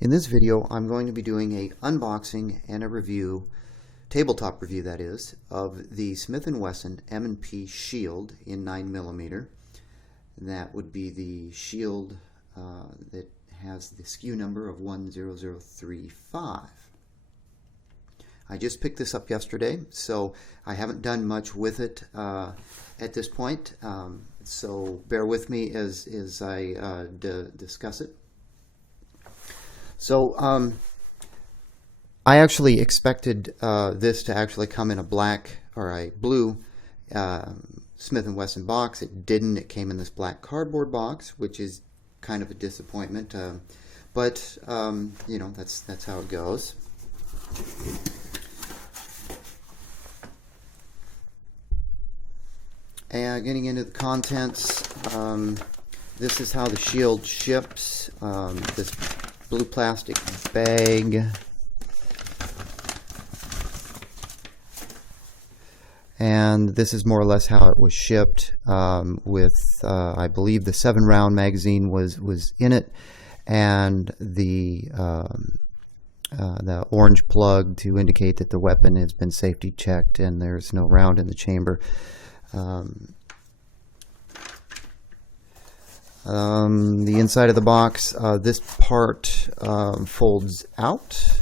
In this video, I'm going to be doing an unboxing and a review, tabletop review that is, of the Smith Wesson M&P Shield in 9mm. That would be the Shield that has the SKU number of 10035. I just picked this up yesterday, so I haven't done much with it at this point, so bear with me as I discuss it. So I actually expected this to actually come in a black or a blue Smith & Wesson box. It didn't. It came in this black cardboard box, which is kind of a disappointment, but you know, that's how it goes. And getting into the contents, this is how the Shield ships. This blue plastic bag, and this is more or less how it was shipped, with I believe the 7-round magazine was in it, and the orange plug to indicate that the weapon has been safety checked and there's no round in the chamber. The inside of the box, this part folds out,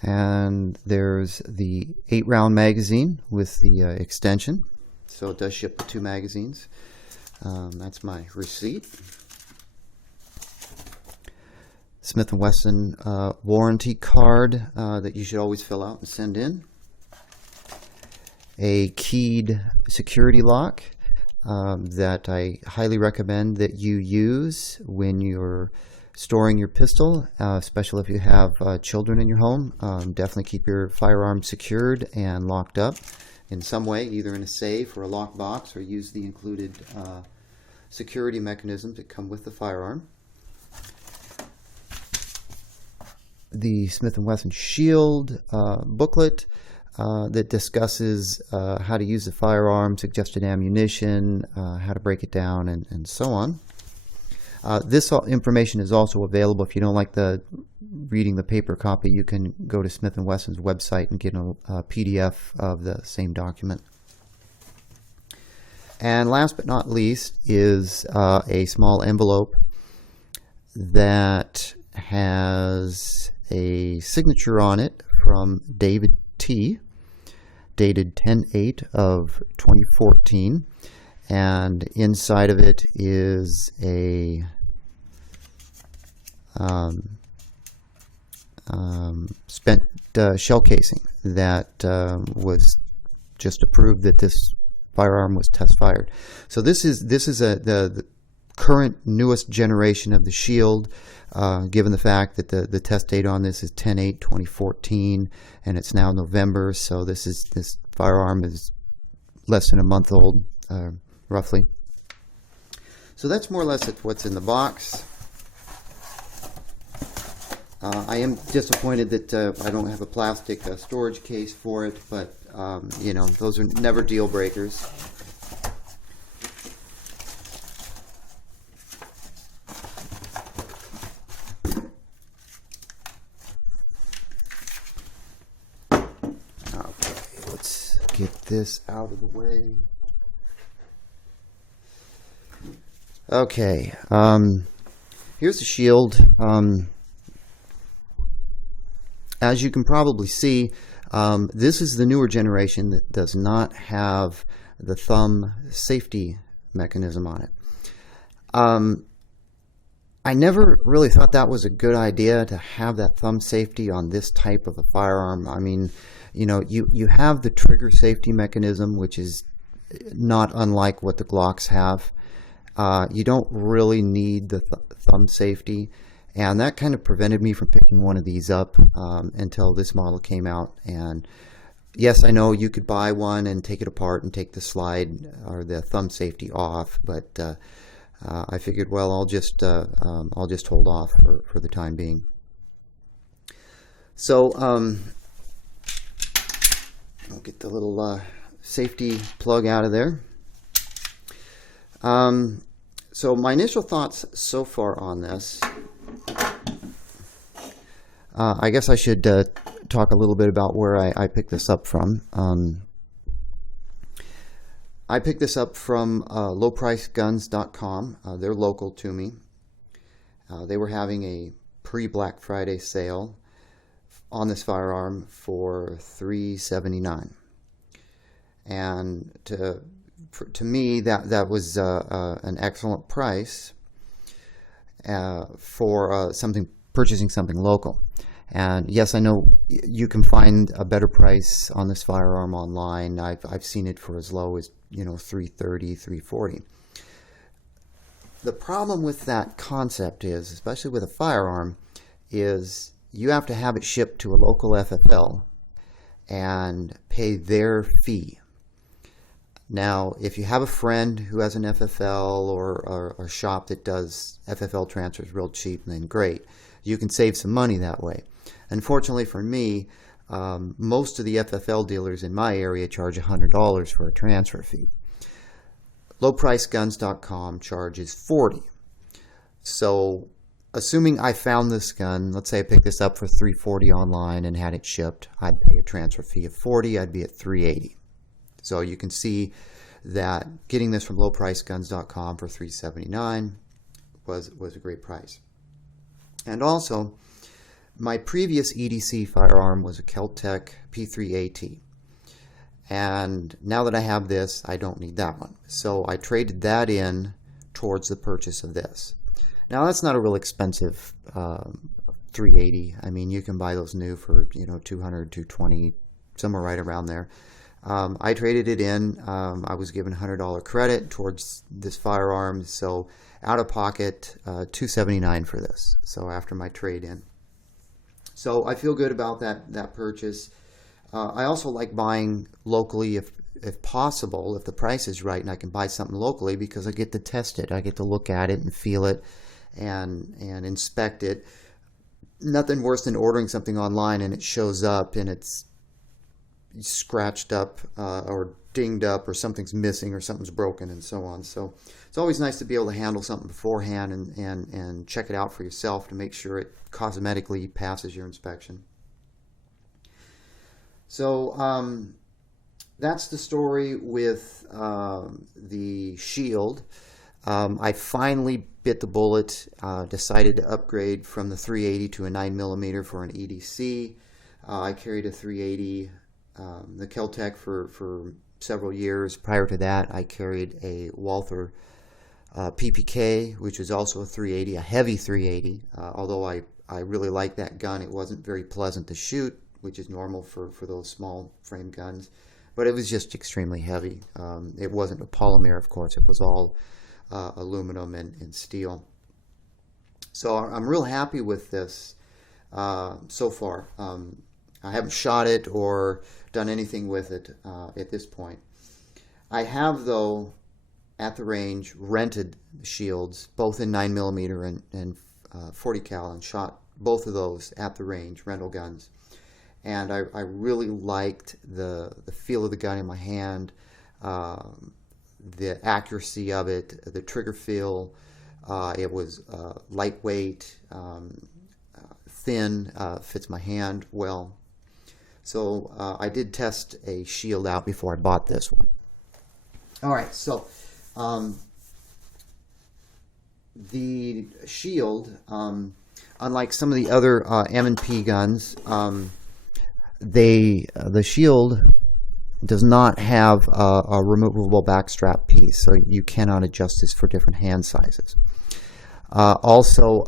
and there's the 8-round magazine with the extension, so it does ship with 2 magazines. That's my receipt. Smith & Wesson warranty card that you should always fill out and send in. A keyed security lock that I highly recommend that you use when you're storing your pistol, especially if you have children in your home. Definitely keep your firearm secured and locked up in some way, either in a safe or a lock box, or use the included security mechanisms that come with the firearm. The Smith & Wesson Shield booklet that discusses how to use the firearm, suggested ammunition, how to break it down, and so on. This information is also available. If you don't like reading the paper copy, you can go to Smith & Wesson's website and get a PDF of the same document. And last but not least is a small envelope that has a signature on it from David T., dated 10/8 of 2014, and inside of it is a spent shell casing that was just approved that this firearm was test fired. So this is the current newest generation of the Shield, given the fact that the test date on this is 10/8/2014 and it's now November, so this firearm is less than a month old, roughly. So that's more or less what's in the box. I am disappointed that I don't have a plastic storage case for it, but you know, those are never deal breakers. Get this out of the way. Okay, here's the Shield. As you can probably see, this is the newer generation that does not have the thumb safety mechanism on it. I never really thought that was a good idea to have that thumb safety on this type of a firearm. I mean, you know, you have the trigger safety mechanism, which is not unlike what the Glocks have. You don't really need the thumb safety, and that kind of prevented me from picking one of these up until this model came out. And yes, I know you could buy one and take it apart and take the slide or the thumb safety off, but I figured, well, I'll just hold off for the time being. So I'll get the little safety plug out of there. So my initial thoughts so far on this, I guess I should talk a little bit about where I picked this up from. I picked this up from lowpriceguns.com. They're local to me. They were having a pre-Black Friday sale on this firearm for $379, and to me that was an excellent price for purchasing something local. And yes, I know you can find a better price on this firearm online. I've seen it for as low as $330, $340. The problem with that concept is, especially with a firearm, is you have to have it shipped to a local FFL and pay their fee. Now, if you have a friend who has an FFL or a shop that does FFL transfers real cheap, then great. You can save some money that way. Unfortunately for me, most of the FFL dealers in my area charge $100 for a transfer fee. Lowpriceguns.com charges $40. So, assuming I found this gun, let's say I picked this up for $340 online and had it shipped, I'd pay a transfer fee of $40. I'd be at $380. So you can see that getting this from lowpriceguns.com for $379 was a great price. And also, my previous EDC firearm was a Kel-Tec P3AT. And now that I have this, I don't need that one. So I traded that in towards the purchase of this. Now that's not a real expensive 380. I mean, you can buy those new for $200, $220, somewhere right around there. I traded it in. I was given $100 credit towards this firearm, so out of pocket, $279 for this. So after my trade in, so I feel good about that purchase. I also like buying locally if possible, if the price is right and I can buy something locally, because I get to test it. I get to look at it and feel it and inspect it. Nothing worse than ordering something online and it shows up and it's scratched up or dinged up, or something's missing or something's broken and so on. So it's always nice to be able to handle something beforehand and check it out for yourself to make sure it cosmetically passes your inspection. So that's the story with the Shield. I finally bit the bullet, decided to upgrade from the 380 to a 9mm for an EDC. I carried a 380, the Kel-Tec for several years. Prior to that, I carried a Walther PPK, which was also a 380, a heavy 380. Although I really liked that gun, it wasn't very pleasant to shoot, which is normal for those small frame guns. But it was just extremely heavy. It wasn't a polymer, of course. It was all aluminum and steel. So I'm real happy with this so far. I haven't shot it or done anything with it at this point. I have, though, at the range, rented shields, both in 9mm and 40 cal, and shot both of those at the range, rental guns. And I really liked the feel of the gun in my hand, the accuracy of it, the trigger feel. It was lightweight, thin, fits my hand well. So I did test a Shield out before I bought this one. All right, so the Shield, unlike some of the other M&P guns, the Shield does not have a removable backstrap piece, so you cannot adjust this for different hand sizes. Also,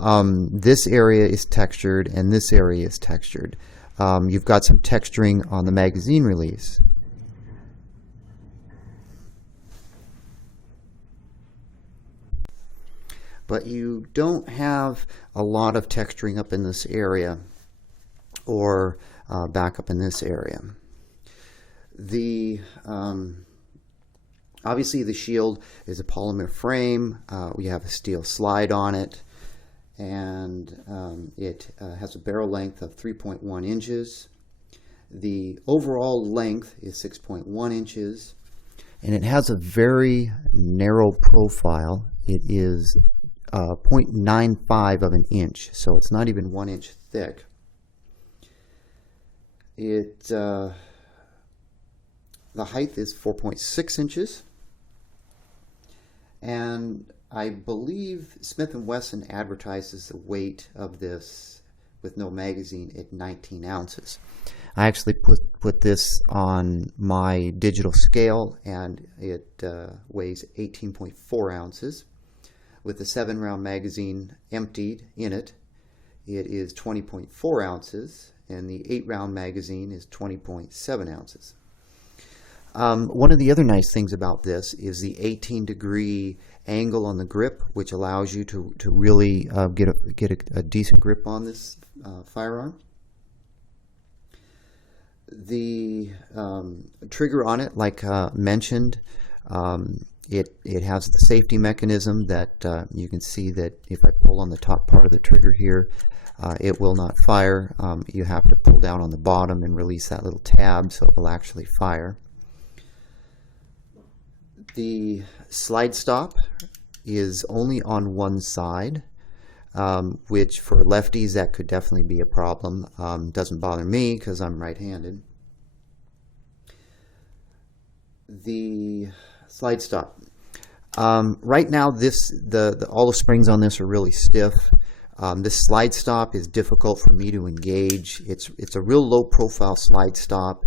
this area is textured and this area is textured. You've got some texturing on the magazine release. But you don't have a lot of texturing up in this area or back up in this area. Obviously the Shield is a polymer frame. We have a steel slide on it, and it has a barrel length of 3.1 inches. The overall length is 6.1 inches. and it has a very narrow profile. It is 0.95 of an inch, so it's not even 1 inch thick. The height is 4.6 inches, and I believe Smith & Wesson advertises the weight of this with no magazine at 19 ounces. I actually put this on my digital scale, and it weighs 18.4 ounces. With the 7-round magazine emptied in it, it is 20.4 ounces, and the 8-round magazine is 20.7 ounces. One of the other nice things about this is the 18-degree angle on the grip, which allows you to really get a decent grip on this firearm. The trigger on it, like mentioned, it has the safety mechanism that you can see that if I pull on the top part of the trigger here, it will not fire. You have to pull down on the bottom and release that little tab so it will actually fire. The slide stop is only on one side, which for lefties that could definitely be a problem. Doesn't bother me because I'm right-handed. The slide stop. Right now, all the springs on this are really stiff. This slide stop is difficult for me to engage. It's a real low-profile slide stop,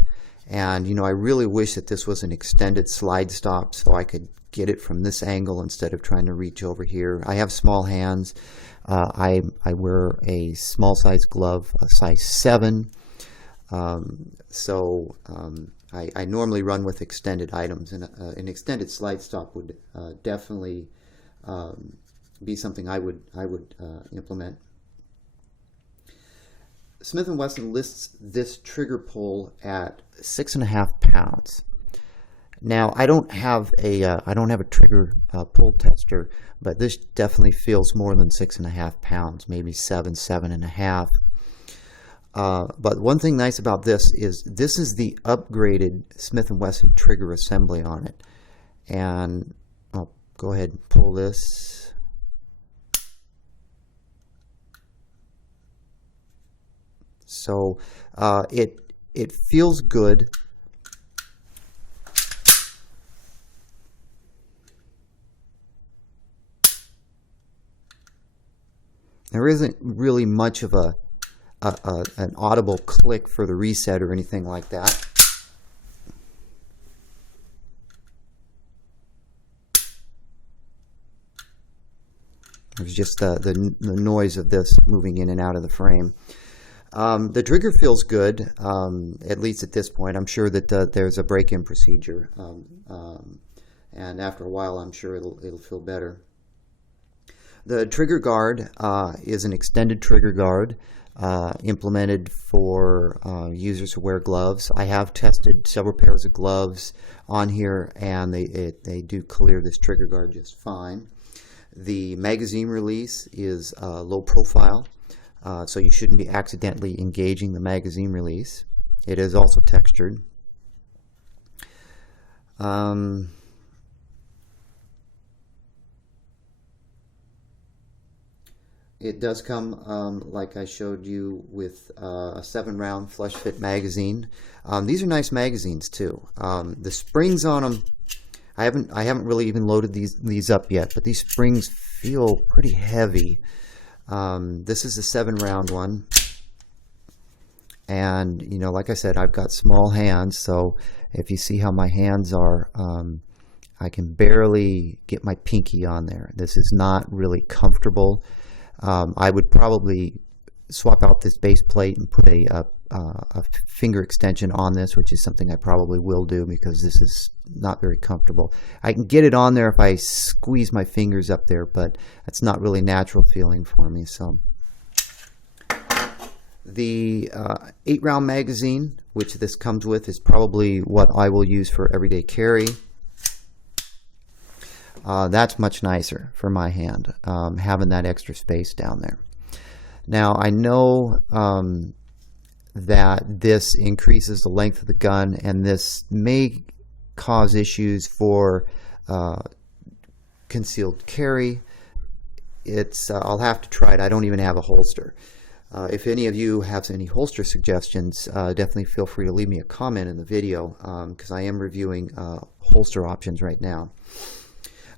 and I really wish that this was an extended slide stop so I could get it from this angle instead of trying to reach over here. I have small hands. I wear a small size glove, a size 7. So I normally run with extended items, and an extended slide stop would definitely be something I would implement. Smith & Wesson lists this trigger pull at 6.5 pounds. Now I don't have a trigger pull tester, but this definitely feels more than 6.5 pounds, maybe 7.5. But one thing nice about this is the upgraded Smith & Wesson trigger assembly on it. And I'll go ahead and pull this. So it feels good. There isn't really much of an audible click for the reset or anything like that. There's just the noise of this moving in and out of the frame. The trigger feels good, at least at this point. I'm sure that there's a break-in procedure, and after a while I'm sure it'll feel better. The trigger guard is an extended trigger guard implemented for users who wear gloves. I have tested several pairs of gloves on here, and they do clear this trigger guard just fine. The magazine release is low profile, so you shouldn't be accidentally engaging the magazine release. It is also textured. It does come, like I showed you, with a 7-round flush fit magazine. These are nice magazines too. The springs on them, I haven't really even loaded these up yet, but these springs feel pretty heavy. This is a 7-round one, and like I said, I've got small hands, so if you see how my hands are, I can barely get my pinky on there. This is not really comfortable. I would probably swap out this base plate and put a finger extension on this, which is something I probably will do because this is not very comfortable. I can get it on there if I squeeze my fingers up there, but it's not really natural feeling for me. So the 8-round magazine, which this comes with, is probably what I will use for everyday carry. That's much nicer for my hand, having that extra space down there. Now, I know that this increases the length of the gun, and this may cause issues for concealed carry. I'll have to try it. I don't even have a holster. If any of you have any holster suggestions, definitely feel free to leave me a comment in the video, because I am reviewing holster options right now.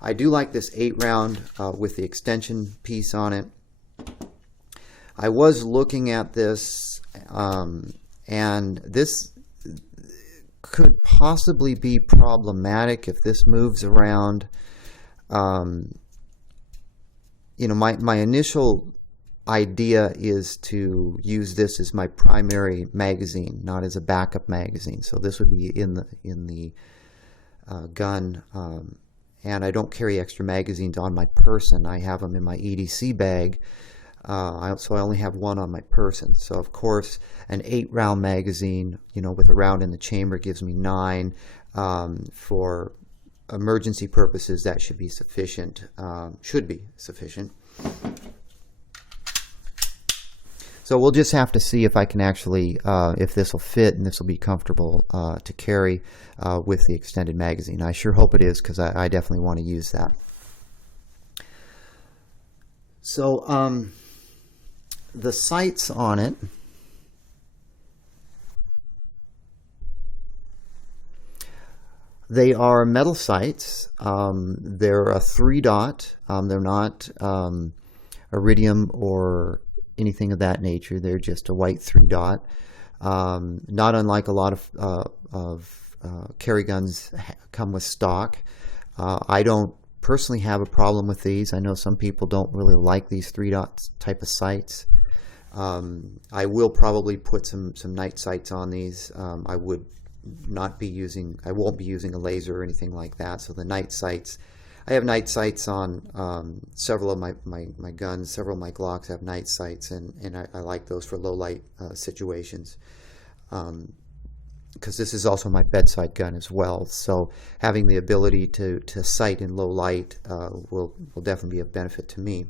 I do like this 8-round with the extension piece on it. I was looking at this, and this could possibly be problematic if this moves around. You know, my initial idea is to use this as my primary magazine, not as a backup magazine. So this would be in the gun, and I don't carry extra magazines on my person. I have them in my EDC bag, so I only have one on my person. So of course, an 8-round magazine, you know, with a round in the chamber gives me 9. For emergency purposes, that should be sufficient. So we'll just have to see if I can actually, if this will fit and this will be comfortable to carry with the extended magazine. I sure hope it is, because I definitely want to use that. So the sights on it, they are metal sights. They're a 3-dot. They're not iridium or anything of that nature. They're just a white 3-dot. Not unlike a lot of carry guns come with stock. I don't personally have a problem with these. I know some people don't really like these 3-dot type of sights. I will probably put some night sights on these. I won't be using a laser or anything like that. So the night sights, I have night sights on several of my guns. Several of my Glocks have night sights, and I like those for low light situations, because this is also my bedside gun as well. So having the ability to sight in low light will definitely be of benefit to me.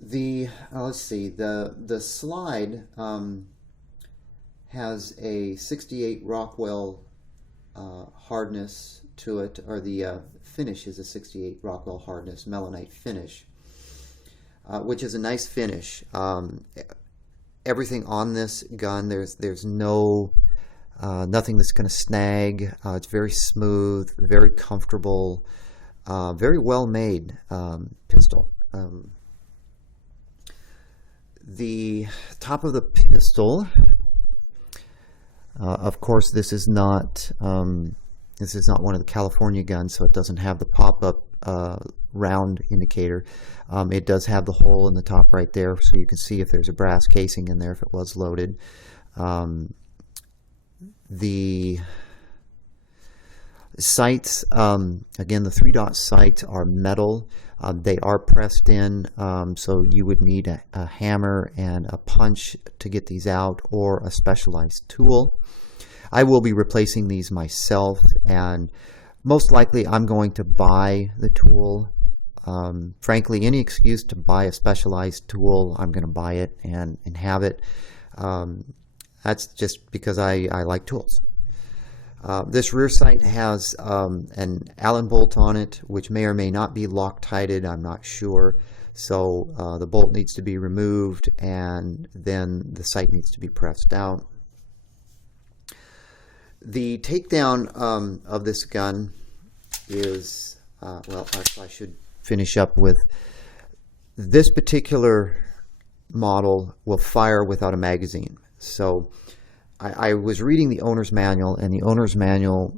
Let's see, the slide has a 68 Rockwell hardness to it, or the finish is a 68 Rockwell hardness melanite finish, which is a nice finish. Everything on this gun, there's no nothing that's going to snag. It's very smooth, very comfortable, very well made pistol. The top of the pistol, of course, this is not one of the California guns, so it doesn't have the pop-up round indicator. It does have the hole in the top right there, so you can see if there's a brass casing in there if it was loaded. The sights, again, the 3-dot sights are metal. They are pressed in, so you would need a hammer and a punch to get these out, or a specialized tool. I will be replacing these myself, and most likely I'm going to buy the tool. Frankly, any excuse to buy a specialized tool, I'm going to buy it and have it. That's just because I like tools. This rear sight has an Allen bolt on it, which may or may not be Loctited, I'm not sure. So the bolt needs to be removed, and then the sight needs to be pressed out. The takedown of this gun is, well, I should finish up with this particular model will fire without a magazine. So I was reading the owner's manual, and the owner's manual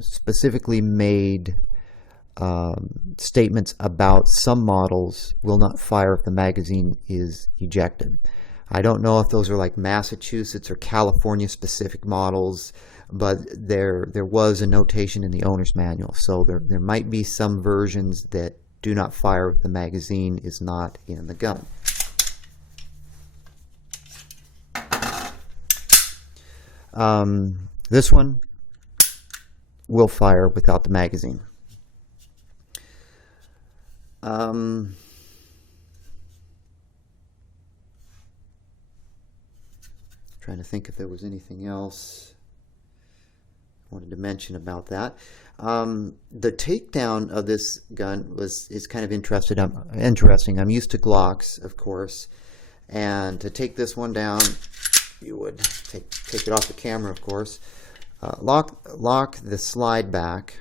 specifically made statements about some models will not fire if the magazine is ejected. I don't know if those are like Massachusetts or California specific models, but there was a notation in the owner's manual. So there might be some versions that do not fire if the magazine is not in the gun. This one will fire without the magazine. Trying to think if there was anything else. wanted to mention about that. The takedown of this gun is kind of interesting. I'm used to Glocks, of course, and to take this one down, you would take it off the camera, of course. Lock the slide back,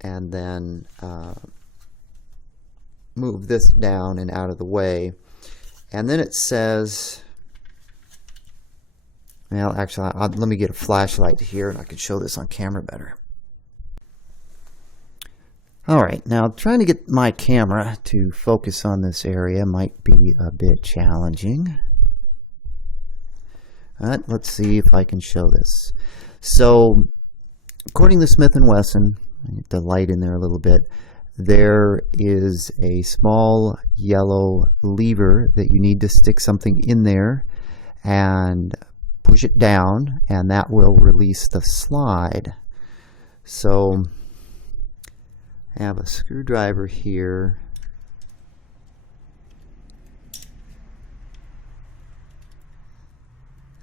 and then move this down and out of the way. And then it says, well, actually, let me get a flashlight here and I can show this on camera better. All right, now trying to get my camera to focus on this area might be a bit challenging. But let's see if I can show this. So, according to Smith Wesson, get the light in there a little bit, there is a small yellow lever that you need to stick something in there and push it down, and that will release the slide. So I have a screwdriver here.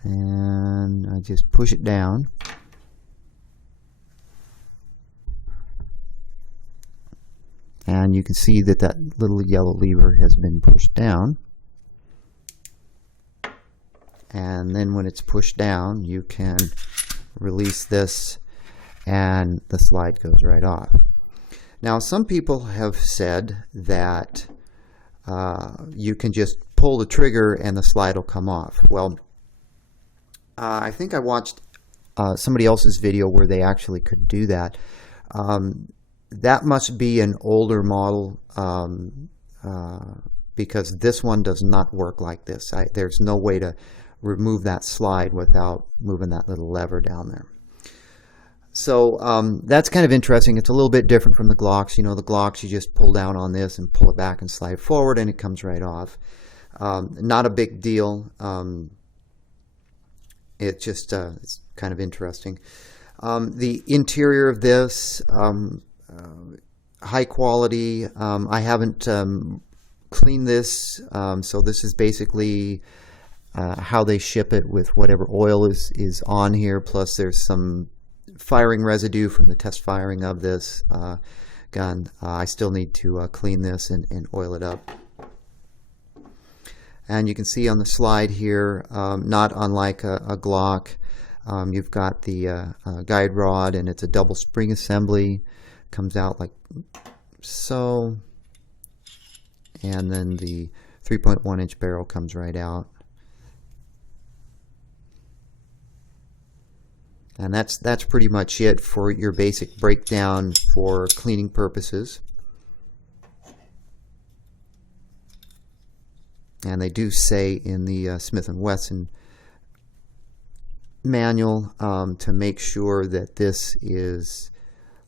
And I just push it down. And you can see that that little yellow lever has been pushed down. And then when it's pushed down, you can release this and the slide goes right off. Now, some people have said that you can just pull the trigger and the slide will come off. Well, I think I watched somebody else's video where they actually could do that. That must be an older model because this one does not work like this. There's no way to remove that slide without moving that little lever down there. So that's kind of interesting. It's a little bit different from the Glocks. You know, the Glocks, you just pull down on this and pull it back and slide forward and it comes right off. Not a big deal. It just it's kind of interesting. The interior of this, high quality. I haven't cleaned this, so this is basically how they ship it with whatever oil is on here, plus there's some firing residue from the test firing of this gun. I still need to clean this and oil it up. And you can see on the slide here, not unlike a Glock, you've got the guide rod, and it's a double spring assembly. Comes out like so, and then the 3.1 inch barrel comes right out. And that's pretty much it for your basic breakdown for cleaning purposes. And they do say in the Smith & Wesson manual to make sure that this is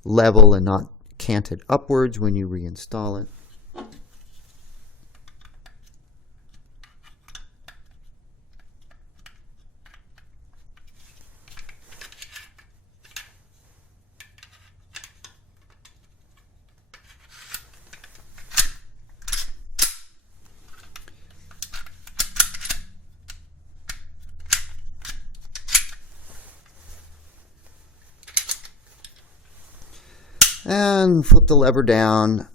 level and not canted upwards when you reinstall it. And flip the lever down.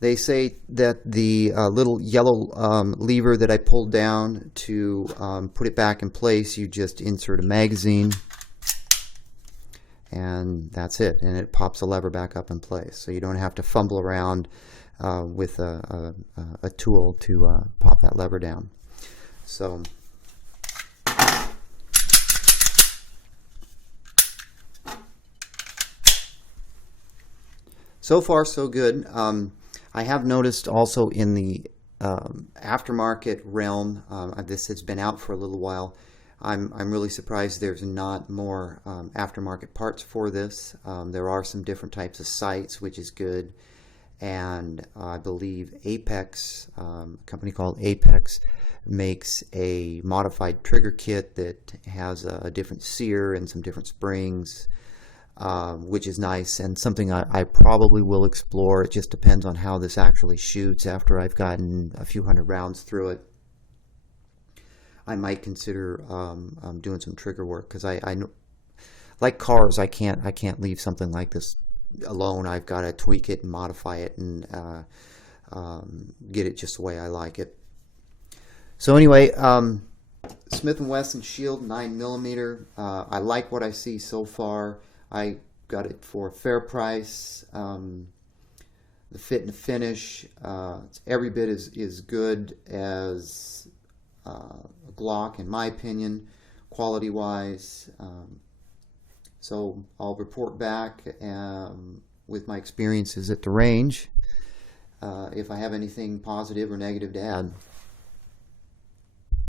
They say that the little yellow lever that I pulled down to put it back in place, you just insert a magazine and that's it, and it pops the lever back up in place, so you don't have to fumble around with a tool to pop that lever down. So far, so good. I have noticed also in the aftermarket realm, this has been out for a little while. I'm really surprised there's not more aftermarket parts for this. There are some different types of sights, which is good. And I believe Apex, a company called Apex, makes a modified trigger kit that has a different sear and some different springs. Which is nice and something I probably will explore. It just depends on how this actually shoots after I've gotten a few hundred rounds through it. I might consider doing some trigger work, because like cars, I can't leave something like this alone. I've got to tweak it and modify it and get it just the way I like it. So anyway, Smith & Wesson Shield 9mm. I like what I see so far. I got it for a fair price. The fit and the finish, it's every bit as good as a Glock, in my opinion, quality-wise. So I'll report back with my experiences at the range if I have anything positive or negative to add.